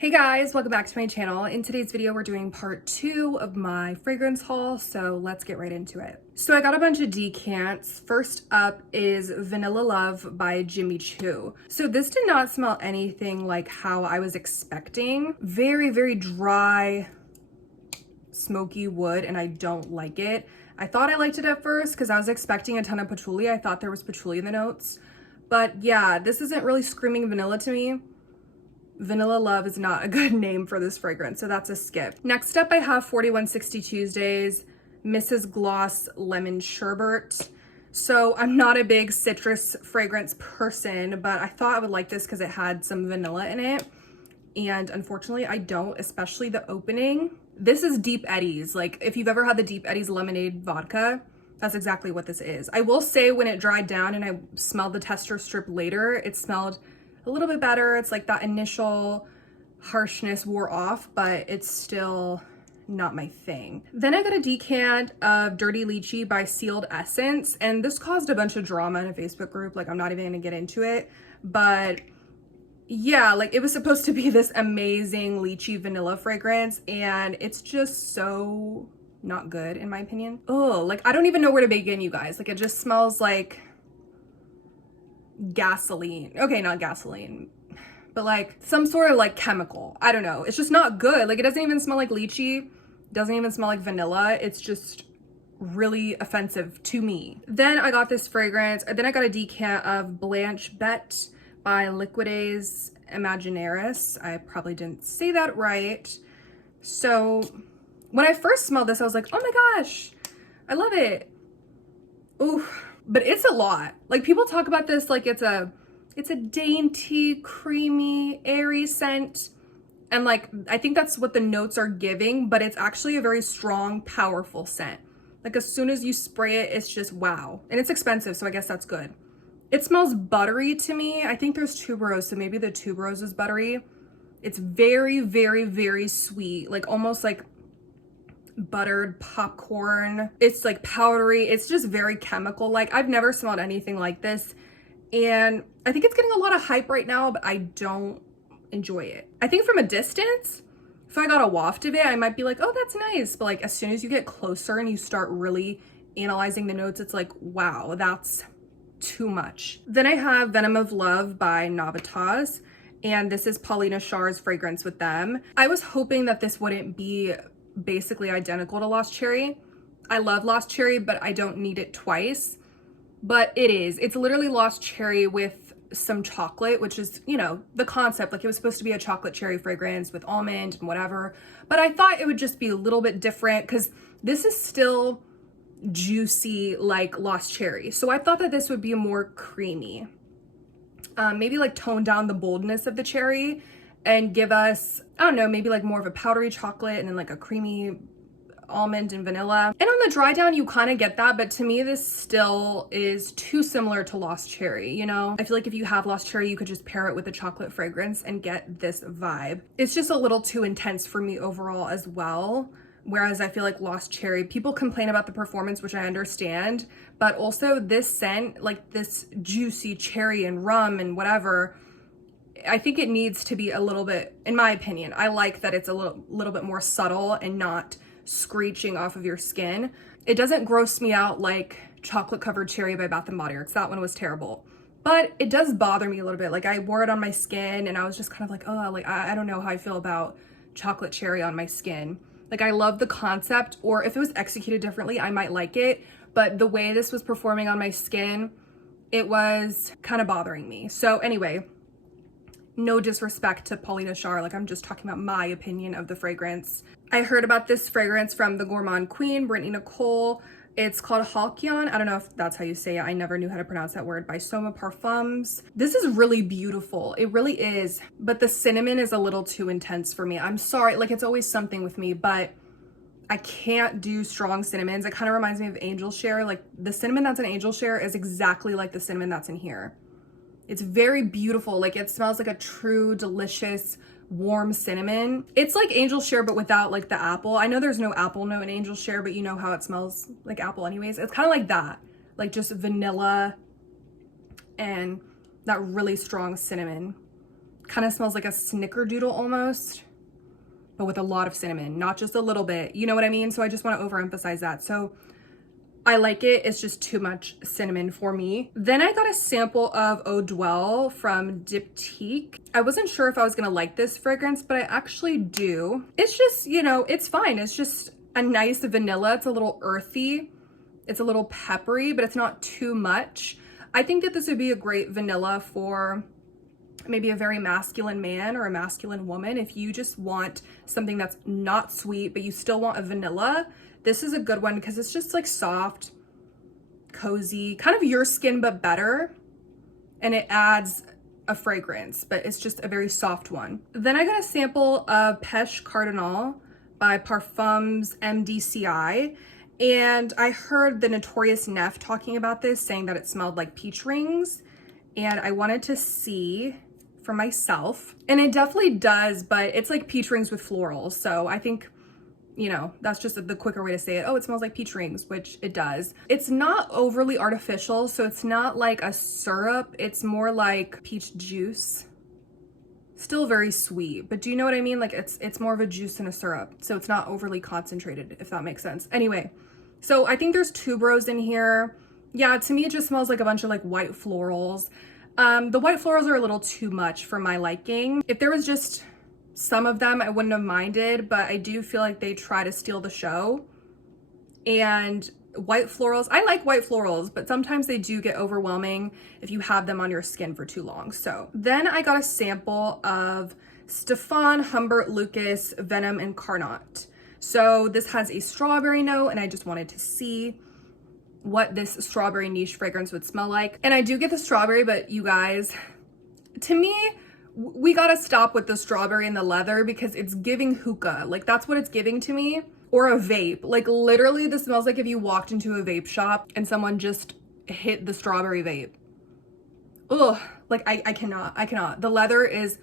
Hey guys, welcome back to my channel. In today's video, we're doing part 2 of my fragrance haul, so let's get right into it. So I got a bunch of decants. First up is Vanilla Love by Jimmy Choo. So this did not smell anything like how I was expecting. Very, very dry, smoky wood, and I don't like it. I thought I liked it at first because I was expecting a ton of patchouli. I thought there was patchouli in the notes. But yeah, this isn't really screaming vanilla to me. Vanilla Love is not a good name for this fragrance, so that's a skip. Next up, I have 4160 Tuesdays Mrs. Gloss Lemon Sherbet. So I'm not a big citrus fragrance person, but I thought I would like this because it had some vanilla in it. And unfortunately, I don't, especially the opening. This is Deep Eddies. Like, if you've ever had the Deep Eddies lemonade vodka, that's exactly what this is. I will say when it dried down and I smelled the tester strip later, it smelled a little bit better. It's like that initial harshness wore off, but it's still not my thing. Then I got a decant of Dirty Lychee by Sealed Essence, and this caused a bunch of drama in a Facebook group. Like, I'm not even gonna get into it, but yeah, like it was supposed to be this amazing lychee vanilla fragrance, and it's just so not good in my opinion. Oh, like I don't even know where to begin, you guys. Like, it just smells like gasoline. Okay, not gasoline, but like some sort of like chemical. I don't know. It's just not good. Like, it doesn't even smell like lychee. It doesn't even smell like vanilla. It's just really offensive to me. Then I got this fragrance. Then I got a decant of Blanche Bete by Liquides Imaginaires. I probably didn't say that right. So when I first smelled this, I was like, oh my gosh, I love it. Ooh. But it's a lot. Like, people talk about this like it's a dainty, creamy, airy scent. And like, I think that's what the notes are giving, but it's actually a very strong, powerful scent. Like, as soon as you spray it, it's just wow. And it's expensive, so I guess that's good. It smells buttery to me. I think there's tuberose, so maybe the tuberose is buttery. It's very, very, very sweet. Like, almost like buttered popcorn. It's like powdery. It's just very chemical. Like, I've never smelled anything like this, and I think it's getting a lot of hype right now, but I don't enjoy it. I think from a distance, if I got a waft of it, I might be like, oh, that's nice. But like, as soon as you get closer and you start really analyzing the notes, it's like, wow, that's too much. Then I have Venom of Love by Navitus, and this is Paulina Char's fragrance with them. I was hoping that this wouldn't be basically identical to Lost Cherry. I love Lost Cherry, but I don't need it twice. But it is. It's literally Lost Cherry with some chocolate, which is, you know, the concept. Like, it was supposed to be a chocolate cherry fragrance with almond and whatever. But I thought it would just be a little bit different because this is still juicy like Lost Cherry. So I thought that this would be more creamy. Maybe like tone down the boldness of the cherry and give us, I don't know, maybe like more of a powdery chocolate and then like a creamy almond and vanilla. And on the dry down, you kind of get that, but to me, this still is too similar to Lost Cherry, you know? I feel like if you have Lost Cherry, you could just pair it with a chocolate fragrance and get this vibe. It's just a little too intense for me overall as well. Whereas I feel like Lost Cherry, people complain about the performance, which I understand, but also this scent, like this juicy cherry and rum and whatever, I think it needs to be a little bit, in my opinion, I like that it's a little bit more subtle and not screeching off of your skin. It doesn't gross me out like Chocolate Covered Cherry by Bath & Body Works. That one was terrible. But it does bother me a little bit. Like, I wore it on my skin and I was just kind of like, oh, like I don't know how I feel about chocolate cherry on my skin. Like, I love the concept, or if it was executed differently, I might like it. But the way this was performing on my skin, it was kind of bothering me. So anyway, no disrespect to Paulina Char, like I'm just talking about my opinion of the fragrance. I heard about this fragrance from the Gourmand queen, Brittany Nicole. It's called Halcyon. I don't know if that's how you say it. I never knew how to pronounce that word. By Soma Parfums. This is really beautiful. It really is. But the cinnamon is a little too intense for me. I'm sorry. Like, it's always something with me, but I can't do strong cinnamons. It kind of reminds me of Angel Share. Like, the cinnamon that's in Angel Share is exactly like the cinnamon that's in here. It's very beautiful. Like, it smells like a true, delicious, warm cinnamon. It's like Angel Share, but without like the apple. I know there's no apple note in Angel Share, but you know how it smells like apple anyways. It's kind of like that, like just vanilla and that really strong cinnamon Kind of smells like a snickerdoodle almost, but with a lot of cinnamon, not just a little bit. You know what I mean? So I just want to overemphasize that. So I like it. It's just too much cinnamon for me. Then I got a sample of Eau Duelle from Diptyque. I wasn't sure if I was gonna like this fragrance, but I actually do. It's just, you know, it's fine. It's just a nice vanilla. It's a little earthy. It's a little peppery, but it's not too much. I think that this would be a great vanilla for maybe a very masculine man or a masculine woman. If you just want something that's not sweet, but you still want a vanilla, this is a good one because it's just like soft, cozy, kind of your skin, but better. And it adds a fragrance, but it's just a very soft one. Then I got a sample of Peche Cardinal by Parfums MDCI. And I heard the Notorious Neff talking about this, saying that it smelled like peach rings. And I wanted to see for myself. And it definitely does, but it's like peach rings with florals. So I think, you know, that's just the quicker way to say it. Oh, it smells like peach rings, which it does. It's not overly artificial, so it's not like a syrup. It's more like peach juice. Still very sweet, but do you know what I mean? Like it's more of a juice than a syrup, so it's not overly concentrated, if that makes sense. Anyway, so I think there's tuberose in here. Yeah, to me it just smells like a bunch of like white florals. The white florals are a little too much for my liking. If there was just some of them, I wouldn't have minded, but I do feel like they try to steal the show. And white florals, I like white florals, but sometimes they do get overwhelming if you have them on your skin for too long. So then I got a sample of Stephane, Humbert, Lucas, Venom, incarnat. So this has a strawberry note, and I just wanted to see what this strawberry niche fragrance would smell like. And I do get the strawberry, but you guys, to me, we gotta stop with the strawberry and the leather because it's giving hookah. Like that's what it's giving to me. Or a vape. Like literally this smells like if you walked into a vape shop and someone just hit the strawberry vape. Ugh, like I cannot. The leather is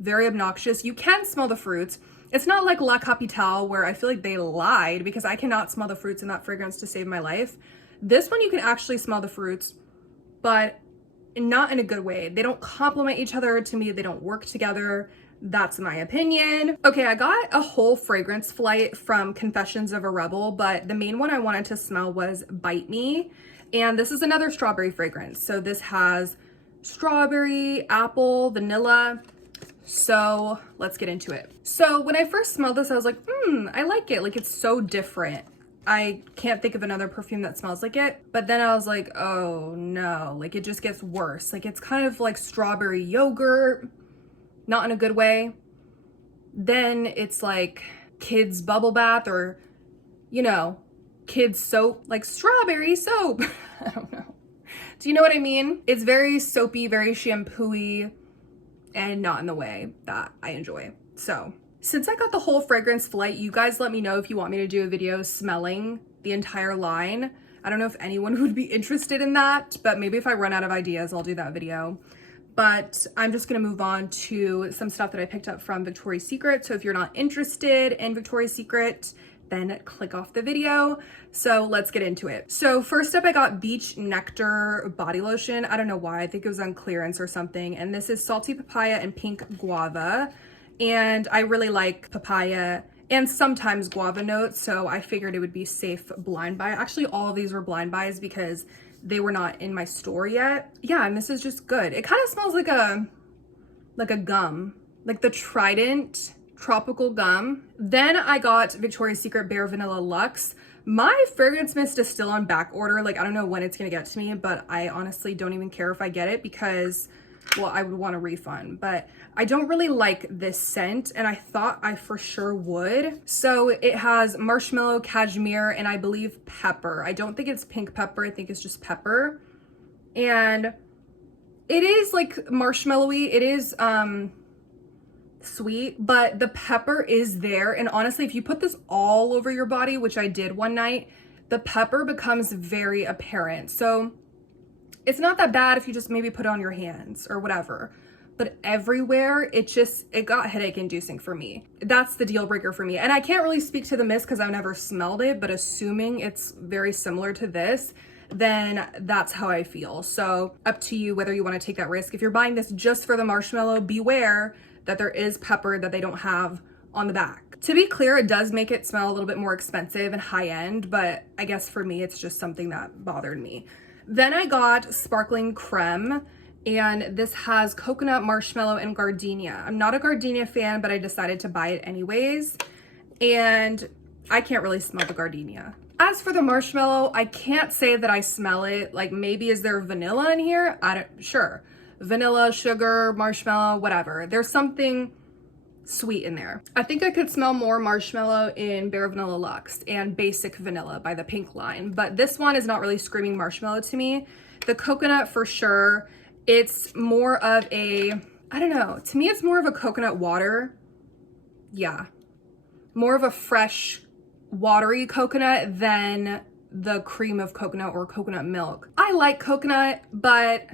very obnoxious. You can smell the fruits. It's not like La Capitale where I feel like they lied because I cannot smell the fruits in that fragrance to save my life. This one you can actually smell the fruits, but not in a good way. They don't complement each other. To me, they don't work together. That's my opinion. Okay, I got a whole fragrance flight from Confessions of a Rebel, but the main one I wanted to smell was Bite Me. And this is another strawberry fragrance. So this has strawberry, apple, vanilla. So let's get into it. So when I first smelled this, I was like, I like it. Like it's so different. I can't think of another perfume that smells like it. But then I was like, oh no, like it just gets worse. Like it's kind of like strawberry yogurt, not in a good way. Then it's like kids bubble bath or, you know, kids soap, like strawberry soap. I don't know. Do you know what I mean? It's very soapy, very shampoo-y, and not in the way that I enjoy. So since I got the whole fragrance flight, you guys let me know if you want me to do a video smelling the entire line. I don't know if anyone would be interested in that, but maybe if I run out of ideas, I'll do that video. But I'm just gonna move on to some stuff that I picked up from Victoria's Secret. So if you're not interested in Victoria's Secret, then click off the video. So let's get into it. So first up, I got Beach Nectar body lotion. I don't know why, I think it was on clearance or something. And this is salty papaya and pink guava. And I really like papaya and sometimes guava notes, so I figured it would be safe blind buy. Actually, all of these were blind buys because they were not in my store yet. Yeah, and this is just good. It kind of smells like a gum, like the Trident tropical gum. Then I got Victoria's Secret Bare Vanilla Luxe. My fragrance mist is still on back order. Like, I don't know when it's gonna get to me, but I honestly don't even care if I get it because, well, I would want a refund, but I don't really like this scent, and I thought I for sure would. So it has marshmallow, cashmere, and I believe pepper. I don't think it's pink pepper. I think it's just pepper. And it is like marshmallowy. It is sweet, but the pepper is there. And honestly, if you put this all over your body, which I did one night, the pepper becomes very apparent. So it's not that bad if you just maybe put it on your hands or whatever. But everywhere, it got headache inducing for me. That's the deal breaker for me. And I can't really speak to the mist because I've never smelled it, but assuming it's very similar to this, then that's how I feel. So up to you whether you want to take that risk. If you're buying this just for the marshmallow, beware that there is pepper that they don't have on the back. To be clear, it does make it smell a little bit more expensive and high end, but I guess for me, it's just something that bothered me. Then I got sparkling creme, and this has coconut, marshmallow, and gardenia. I'm not a gardenia fan, but I decided to buy it anyways, and I can't really smell the gardenia. As for the marshmallow, I can't say that I smell it. Like, maybe is there vanilla in here? Sure. Vanilla, sugar, marshmallow, whatever. There's something sweet in there. I think I could smell more marshmallow in Bare Vanilla Luxe and Basic Vanilla by the Pink line, but this one is not really screaming marshmallow to me. The coconut for sure, it's more of a, I don't know, to me it's more of a coconut water. Yeah, more of a fresh, watery coconut than the cream of coconut or coconut milk. I like coconut, but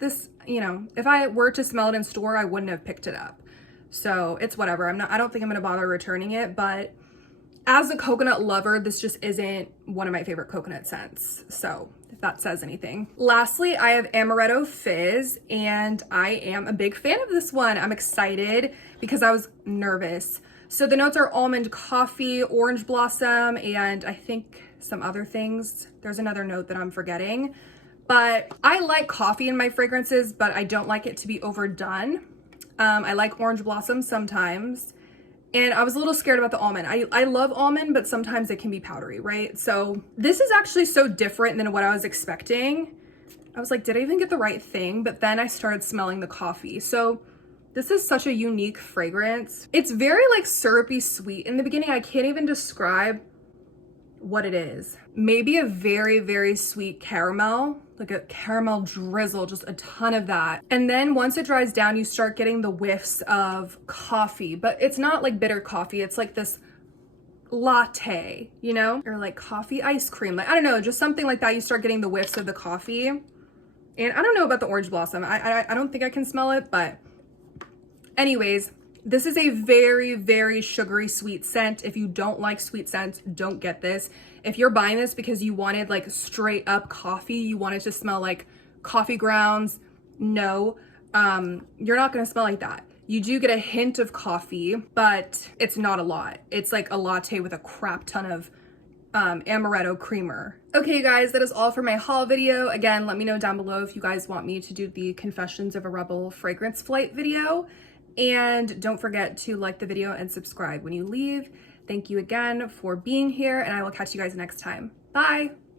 this, you know, if I were to smell it in store, I wouldn't have picked it up. So it's whatever. I don't think I'm gonna bother returning it, but as a coconut lover, this just isn't one of my favorite coconut scents. So if that says anything. Lastly, I have Amaretto Fizz, and I am a big fan of this one. I'm excited because I was nervous. So the notes are almond coffee, orange blossom, and I think some other things. There's another note that I'm forgetting, but I like coffee in my fragrances, but I don't like it to be overdone. I like orange blossom sometimes, and I was a little scared about the almond. I love almond, but sometimes it can be powdery, right? So this is actually so different than what I was expecting. I was like, did I even get the right thing? But then I started smelling the coffee. So this is such a unique fragrance. It's very like syrupy sweet in the beginning. I can't even describe what it is. Maybe a very, very sweet caramel, like a caramel drizzle, just a ton of that. And then once it dries down, you start getting the whiffs of coffee, but it's not like bitter coffee. It's like this latte, you know, or like coffee ice cream. Like, I don't know, just something like that. You start getting the whiffs of the coffee. And I don't know about the orange blossom. I don't think I can smell it, but anyways, this is a very, very sugary sweet scent. If you don't like sweet scents, don't get this. If you're buying this because you wanted like straight up coffee, you wanted to smell like coffee grounds, no, you're not gonna smell like that. You do get a hint of coffee, but it's not a lot. It's like a latte with a crap ton of amaretto creamer. Okay guys, that is all for my haul video. Again, let me know down below if you guys want me to do the Confessions of a Rebel fragrance flight video. And don't forget to like the video and subscribe when you leave. Thank you again for being here, and I will catch you guys next time. Bye!